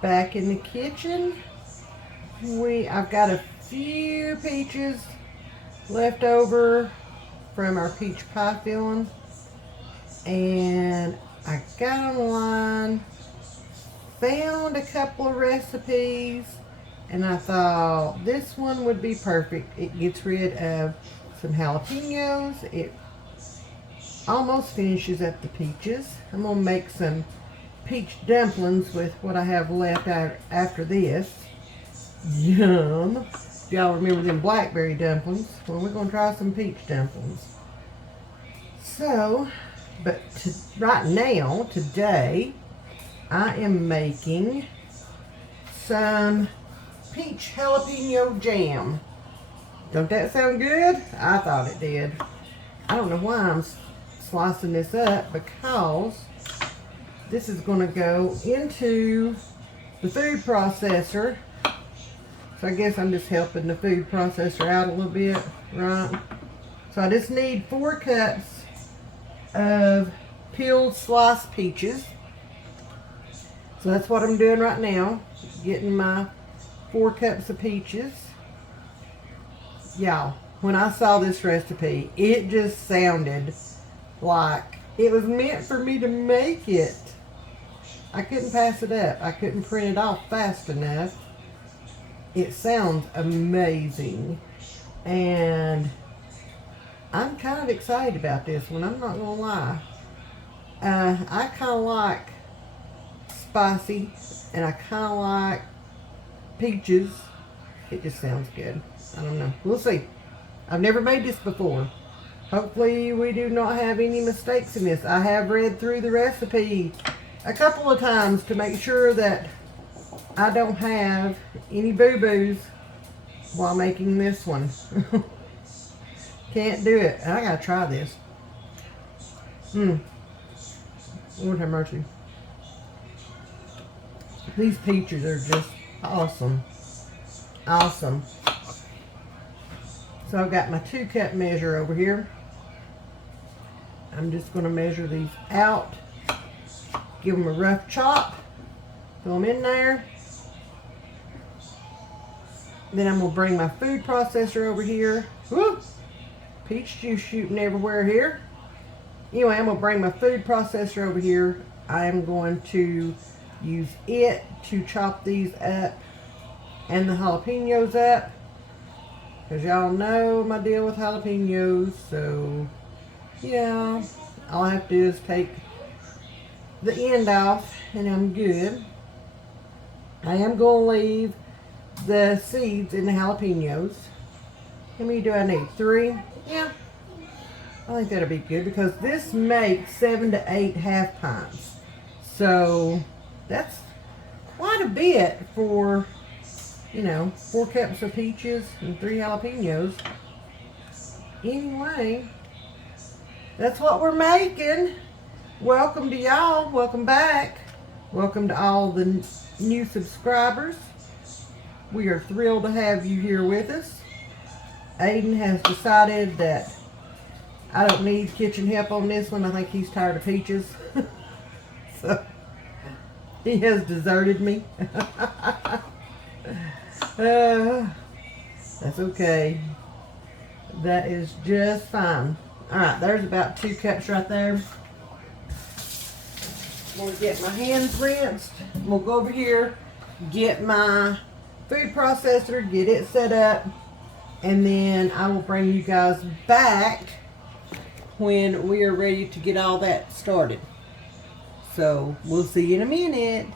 back in the kitchen. I've got a few peaches left over from our peach pie filling, and I got online, found a couple of recipes, and I thought this one would be perfect. It gets rid of some jalapenos. It almost finishes up the peaches. I'm gonna make some peach dumplings with what I have left after this. Yum! Y'all remember them blackberry dumplings? Well, we're gonna try some peach dumplings. So, but right now, today, I am making some peach jalapeno jam. Don't that sound good? I thought it did. I don't know why I'm slicing this up, because this is going to go into the food processor. So I guess I'm just helping the food processor out a little bit, right? So I just need 4 cups of peeled sliced peaches. So that's what I'm doing right now, getting my 4 cups of peaches. Y'all, when I saw this recipe, it just sounded like it was meant for me to make it. I couldn't pass it up. I couldn't print it off fast enough. It sounds amazing. And I'm kind of excited about this one, I'm not going to lie. I kind of like spicy, and I kind of like peaches. It just sounds good. I don't know. We'll see. I've never made this before. Hopefully we do not have any mistakes in this. I have read through the recipe a couple of times to make sure that I don't have any boo-boos while making this one. Can't do it. I gotta try this. Lord have mercy. These peaches are just awesome. Awesome. So I've got my 2 cup measure over here. I'm just going to measure these out. Give them a rough chop. Throw them in there. Then I'm going to bring my food processor over here. Woo! Peach juice shooting everywhere here. Anyway, I'm going to bring my food processor over here. I am going to use it to chop these up and the jalapenos up, because y'all know my deal with jalapenos. So yeah, all I have to do is take the end off and I'm good. I am going to leave the seeds in the jalapenos. How many do I need? 3? Yeah, I think that'll be good, because this makes 7 to 8 half pints. So that's quite a bit for, 4 cups of peaches and 3 jalapenos. Anyway, that's what we're making. Welcome to y'all. Welcome back. Welcome to all the new subscribers. We are thrilled to have you here with us. Aiden has decided that I don't need kitchen help on this one. I think he's tired of peaches. So he has deserted me. That's okay. That is just fine. Alright, there's about 2 cups right there. I'm going to get my hands rinsed. We'll go over here, get my food processor, get it set up, and then I will bring you guys back when we are ready to get all that started. So we'll see you in a minute.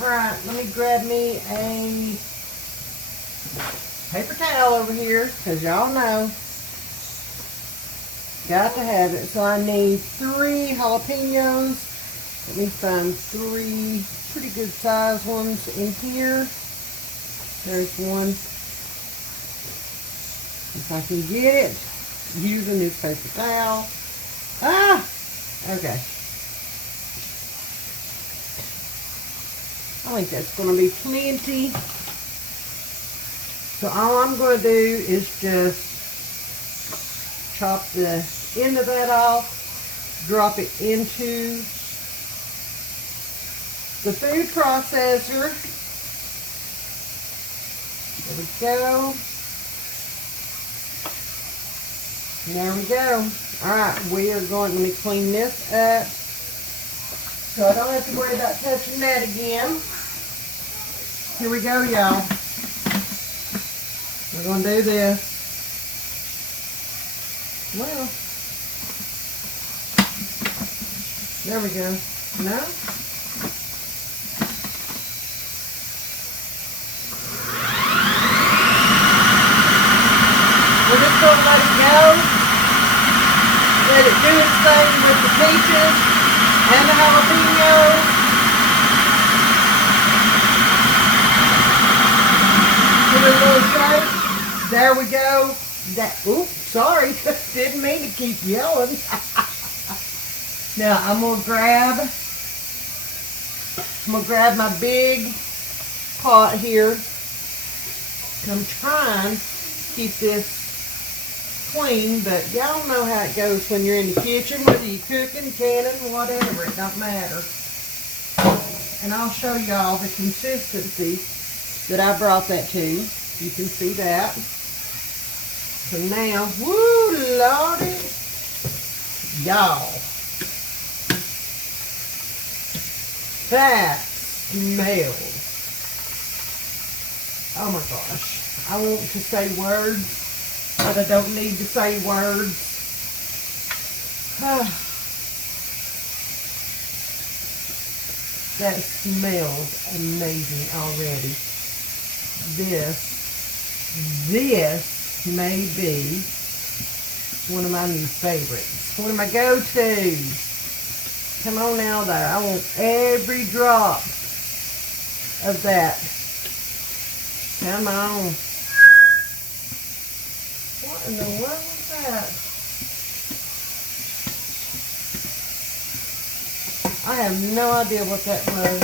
Alright, let me grab me a paper towel over here, because y'all know, got to have it. So I need 3 jalapenos. Let me find 3 pretty good sized ones in here. There's one. If I can get it, using this paper towel. Okay. I think that's going to be plenty. So all I'm going to do is just chop the end of that off, drop it into the food processor. There we go. There we go. Alright, we are going, let me clean this up so I don't have to worry about touching that again. Here we go, y'all. We're going to do this. Well, there we go. No? We're just going to let it go. Let it do its thing with the peaches and the jalapenos. Give it a little shake. There we go. Oops, sorry. Didn't mean to keep yelling. Now I'm gonna grab my big pot here. I'm trying to keep this clean, but y'all know how it goes when you're in the kitchen, whether you're cooking, canning, whatever, it don't matter. And I'll show y'all the consistency that I brought that to. You can see that. So now, woo, Lordy, y'all, that smells. Oh my gosh, I want to say words, but I don't need to say words. That smells amazing already. This may be one of my new favorites. One of my go-tos. Come on now there. I want every drop of that. Come on. What in the world was that? I have no idea what that was.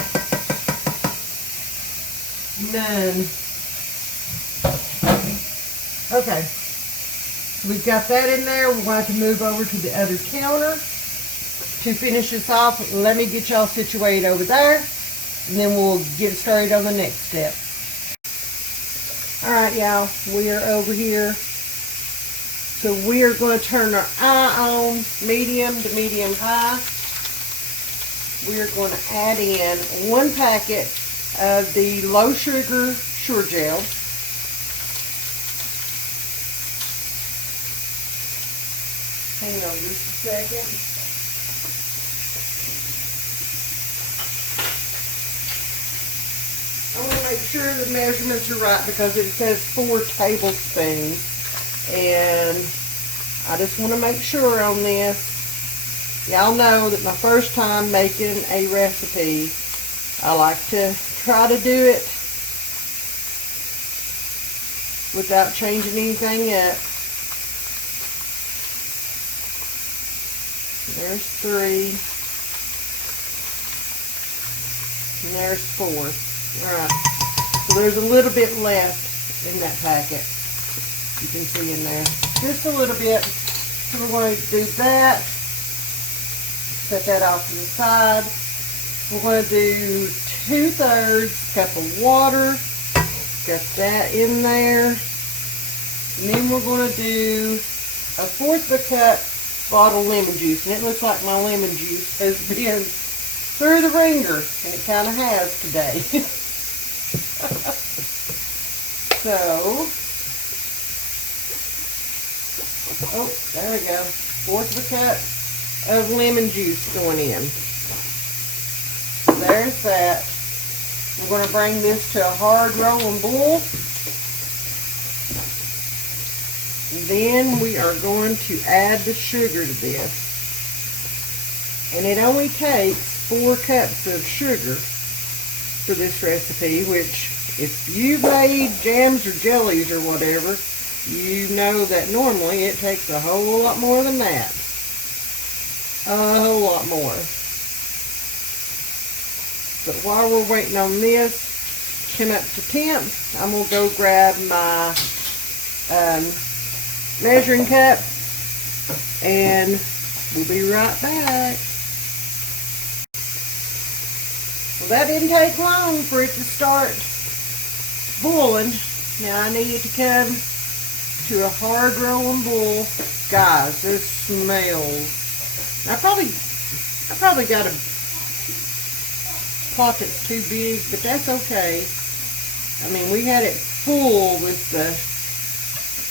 None. Okay. We've got that in there. We're going to move over to the other counter to finish this off. Let me get y'all situated over there, and then we'll get started on the next step. Alright, y'all. We are over here. So we are going to turn our eye on medium to medium high. We are going to add in 1 packet of the low sugar Sure Gel. Hang on just a second. I want to make sure the measurements are right because it says 4 tablespoons. And I just want to make sure on this. Y'all know that my first time making a recipe, I like to try to do it without changing anything up. There's 3. And there's 4. Alright. So there's a little bit left in that packet. You can see in there. Just a little bit. So we're going to do that. Set that off to the side. We're going to do 2/3 cup of water. Got that in there. And then we're going to do 1/4 of a cup bottled lemon juice. And it looks like my lemon juice has been through the ringer. And it kind of has today. So, oh, there we go. 1/4 of a cup of lemon juice going in. There's that. We're going to bring this to a hard rolling boil. Then we are going to add the sugar to this. And it only takes 4 cups of sugar for this recipe, which if you've made jams or jellies or whatever, you know that normally it takes a whole lot more than that. A whole lot more. But while we're waiting on this to come up to temp, I'm going to go grab my measuring cup and we'll be right back. Well, that didn't take long for it to start boiling. Now I need it to come to a hard rolling boil. Guys, this smells. I probably got a pot that's too big, but that's okay. I mean, we had it full with the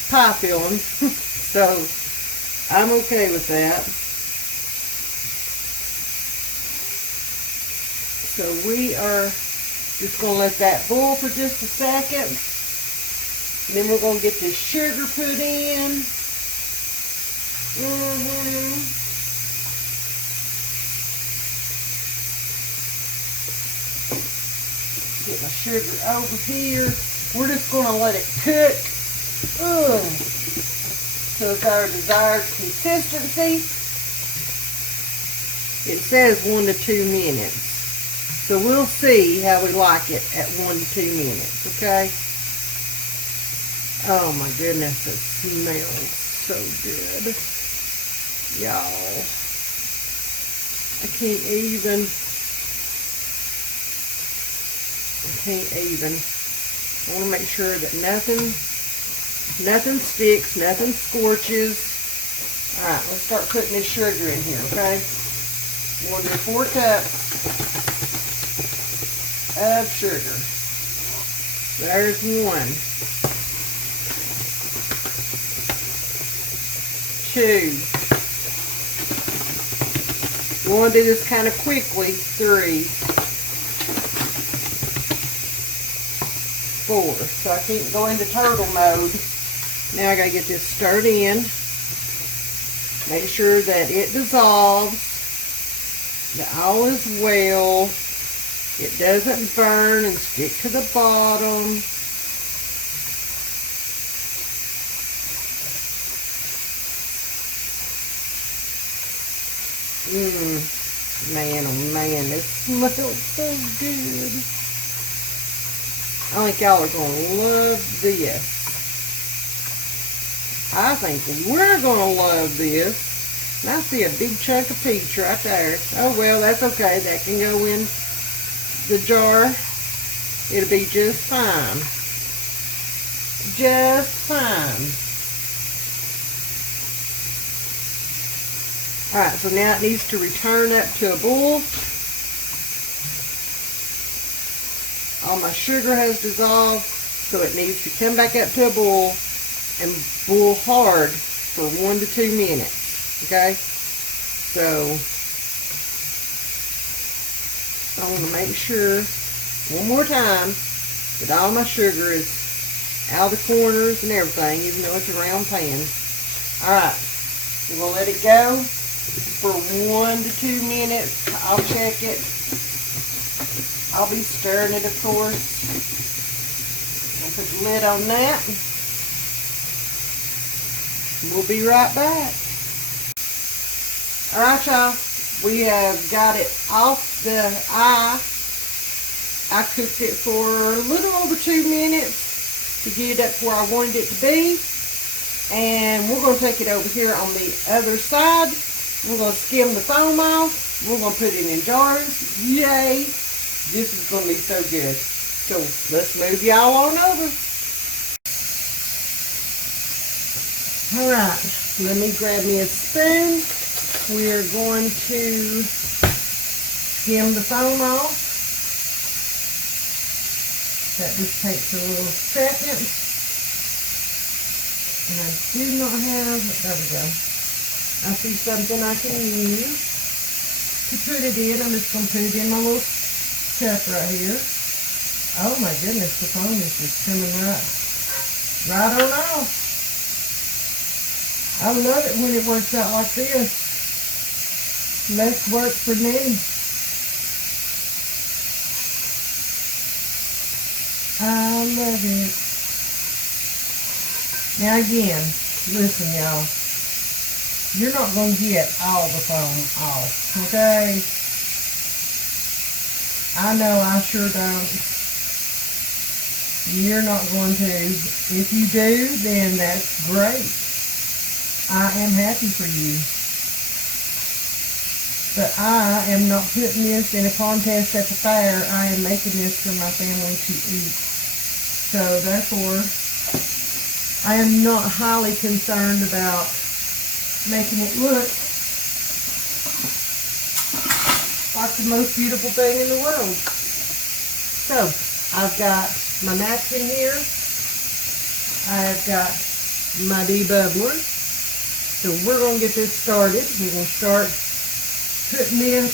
pie filling, so I'm okay with that. So we are just going to let that boil for just a second. And then we're going to get this sugar put in. Get my sugar over here. We're just going to let it cook to our desired consistency. It says 1 to 2 minutes. So we'll see how we like it at 1 to 2 minutes, okay? Oh my goodness, it smells so good. Y'all. I can't even. I want to make sure that nothing sticks, nothing scorches. Alright, let's start putting this sugar in here, okay? We'll do 4 cups of sugar. There's 1. 2. You want to do this kind of quickly. 3. 4. So I can't go into turtle mode. Now I gotta get this stirred in. Make sure that it dissolves, that all is well. It doesn't burn and stick to the bottom. Man, oh man, this smells so good. I think y'all are going to love this. I think we're going to love this. And I see a big chunk of peach right there. Oh well, that's okay. That can go in the jar. It'll be just fine. Just fine. Alright, so now it needs to return up to a boil. All my sugar has dissolved, so it needs to come back up to a boil and boil hard for 1 to 2 minutes. Okay? So I want to make sure, one more time, that all my sugar is out of the corners and everything, even though it's a round pan. Alright, we're going to let it go for 1 to 2 minutes. I'll check it. I'll be stirring it, of course. I'll put the lid on that. We'll be right back. Alright, y'all. We have got it off the eye. I cooked it for a little over 2 minutes to get it up where I wanted it to be. And we're going to take it over here on the other side. We're going to skim the foam off. We're going to put it in jars. Yay! This is going to be so good. So let's move y'all on over. Alright, let me grab me a spoon. We're going to skim the foam off. That just takes a little second. And I do not have, there we go. I see something I can use to put it in. I'm just going to put it in my little cup right here. Oh my goodness, the foam is just coming right on off. I love it when it works out like this. Less work for Nanny. I love it. Now again, listen y'all. You're not going to get all the foam off, okay? I know I sure don't. You're not going to. If you do, then that's great. I am happy for you. But I am not putting this in a contest at the fair. I am making this for my family to eat. So therefore, I am not highly concerned about making it look like the most beautiful thing in the world. So I've got my napkin here. I've got my debubbler. So we're going to get this started. We're going to start putting this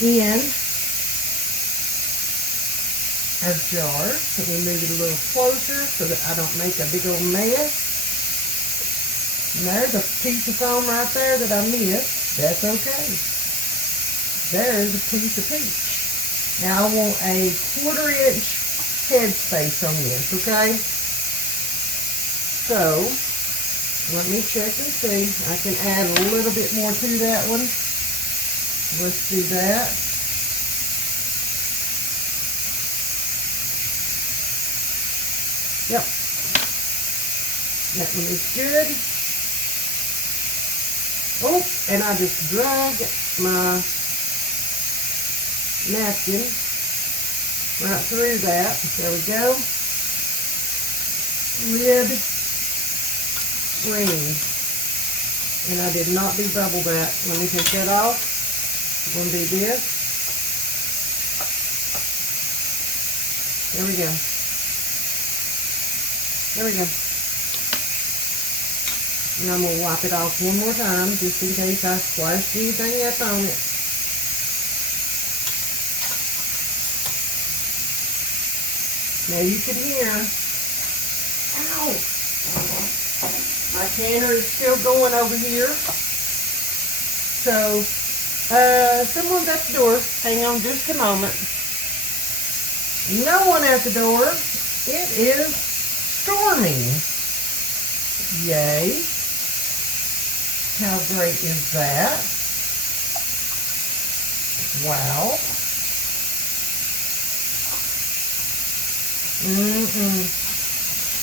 in our jar. So we move it a little closer so that I don't make a big old mess. And there's a piece of foam right there that I missed. That's okay. There's a piece of peach. Now I want a 1/4 inch headspace on this, okay? So, let me check and see. I can add a little bit more to that one. Let's do that. Yep. That one is good. Oh, and I just dragged my napkin right through that. There we go. Lid ring. And I did not debubble that. Let me take that off. I'm going to do this. There we go. There we go. And I'm going to wipe it off one more time just in case I splashed anything up on it. Now you can hear, ow, my canner is still going over here. So, someone's at the door. Hang on just a moment. No one at the door. It is storming. Yay. How great is that? Wow.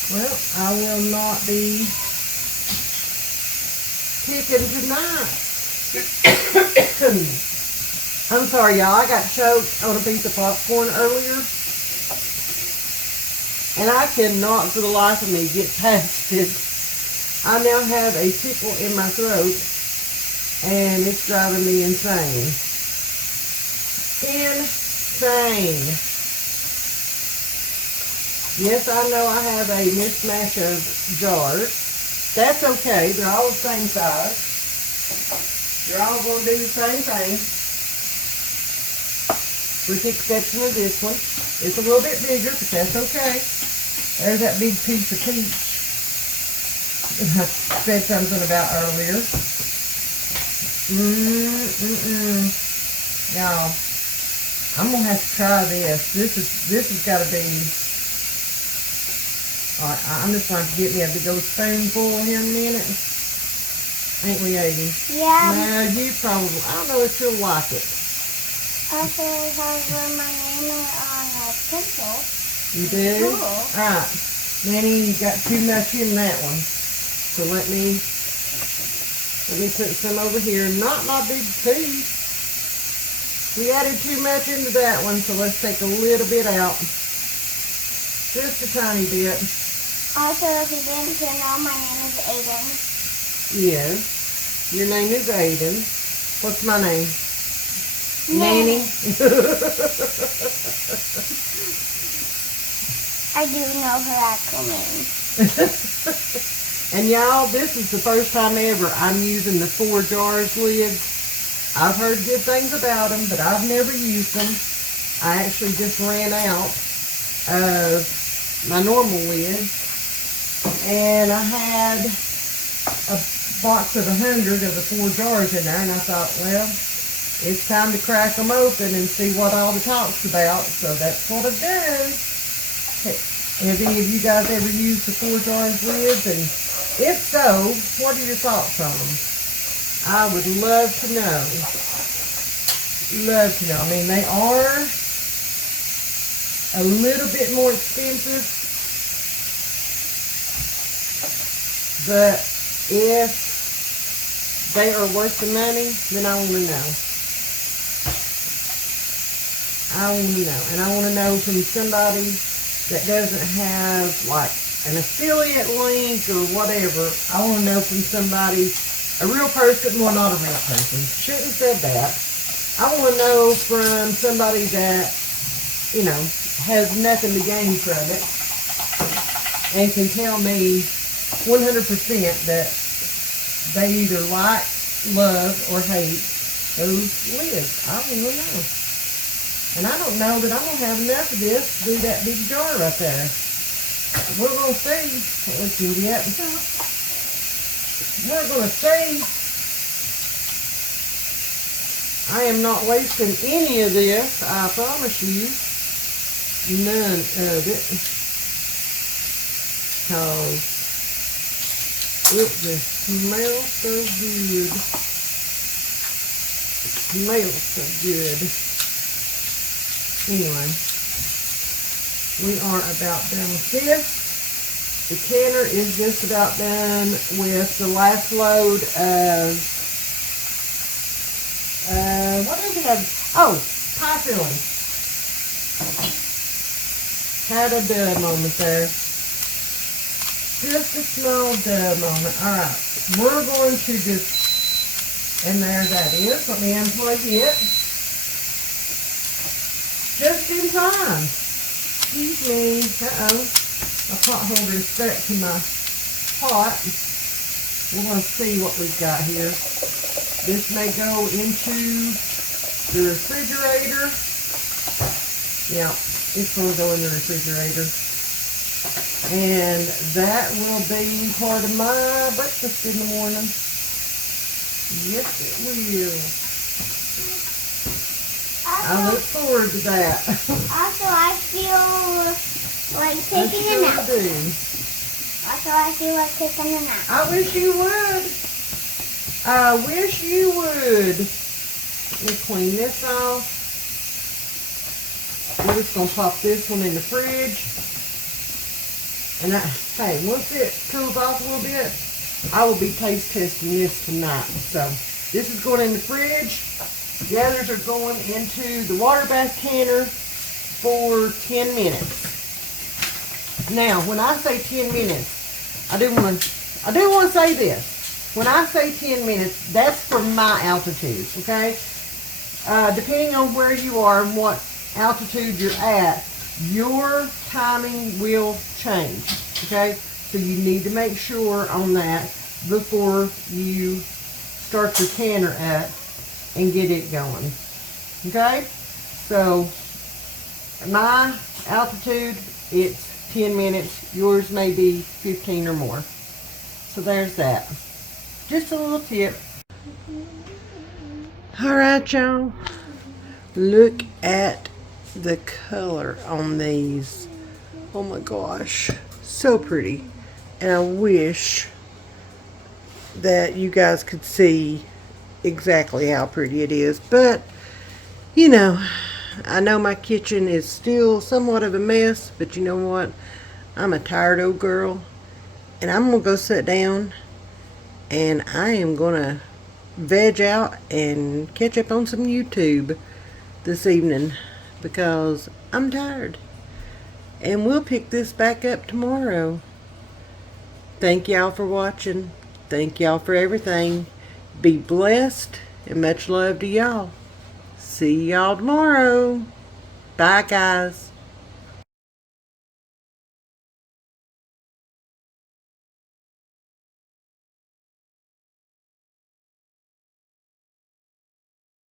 Well, I will not be picking tonight. I'm sorry, y'all. I got choked on a piece of popcorn earlier. And I cannot for the life of me get past it. I now have a tickle in my throat. And it's driving me insane. Insane. Yes, I know I have a mismatch of jars. That's okay. They're all the same size. You're all going to do the same thing. With the exception of this one. It's a little bit bigger, but that's okay. There's that big piece of peach that I said something about earlier. Y'all, I'm going to have to try this. This has got to be... Alright, I'm just going to get me a big old spoonful here in a minute. Ain't we, Aiden? Yeah. No, you probably, I don't know if you'll like it. Also, it has my name on a pencil. You do? Cool. Alright. Nanny, you got too much in that one. So let me put some over here. Not my big piece. We added too much into that one, so let's take a little bit out. Just a tiny bit. Also, if you didn't know, my name is Aiden. Yes. Your name is Aiden. What's my name? Nanny. Nanny. I do know her actual name. And y'all, this is the first time ever I'm using the 4 jars lids. I've heard good things about them, but I've never used them. I actually just ran out of my normal lid. And I had a box of 100 of the 4 jars in there, and I thought, well, it's time to crack them open and see what all the talk's about. So that's what I've done. Have any of you guys ever used the 4 jars lids? And if so, what are your thoughts on them? I would love to know. Love to know. I mean, they are a little bit more expensive, but if they are worth the money, then I want to know. I want to know. And I want to know from somebody that doesn't have like an affiliate link or whatever. I want to know from somebody, a real person, well, not a real person. Shouldn't have said that. I want to know from somebody that, you know, has nothing to gain from it and can tell me 100% that they either like, love, or hate those lids. I want to know. And I don't know that I'm going to have enough of this to do that big jar right there. We're going to see what we can get. We're going to see. I am not wasting any of this, I promise you. None of it. Because it just smells so good. It smells so good. Anyway, we are about done with this. The canner is just about done with the last load of, what did we have? Oh, pie filling. Had a dub moment there. Just a small dub moment. Alright, we're going to just, and there that is. Let me unplug it. Just in time. Excuse me. Uh-oh. My pot holder is stuck to my pot. We're going to see what we've got here. This may go into the refrigerator. Yeah, it's going to go in the refrigerator. And that will be part of my breakfast in the morning. Yes, it will. I look forward to that. Also, I feel like taking a nap. Also, I feel like taking a nap. I wish you would. I wish you would. Let me clean this off. We're just going to pop this one in the fridge. And hey, once it cools off a little bit, I will be taste testing this tonight. So this is going in the fridge. The others are going into the water bath canner for 10 minutes. Now, when I say 10 minutes, I do want to say this. When I say 10 minutes, that's for my altitude, okay? Depending on where you are and what altitude you're at, your timing will change, okay? So you need to make sure on that before you start your canner up and get it going, okay? So my altitude, it's 10 minutes. Yours may be 15 or more. So there's that. Just a little tip. All right, y'all. Look at the color on these. Oh my gosh, so pretty. And I wish that you guys could see exactly how pretty it is, but you know, I know my kitchen is still somewhat of a mess, but you know what, I'm a tired old girl, and I'm gonna go sit down and I am gonna veg out and catch up on some YouTube this evening because I'm tired. And we'll pick this back up tomorrow. Thank y'all for watching. Thank y'all for everything. Be blessed and much love to y'all. See y'all tomorrow. Bye, guys.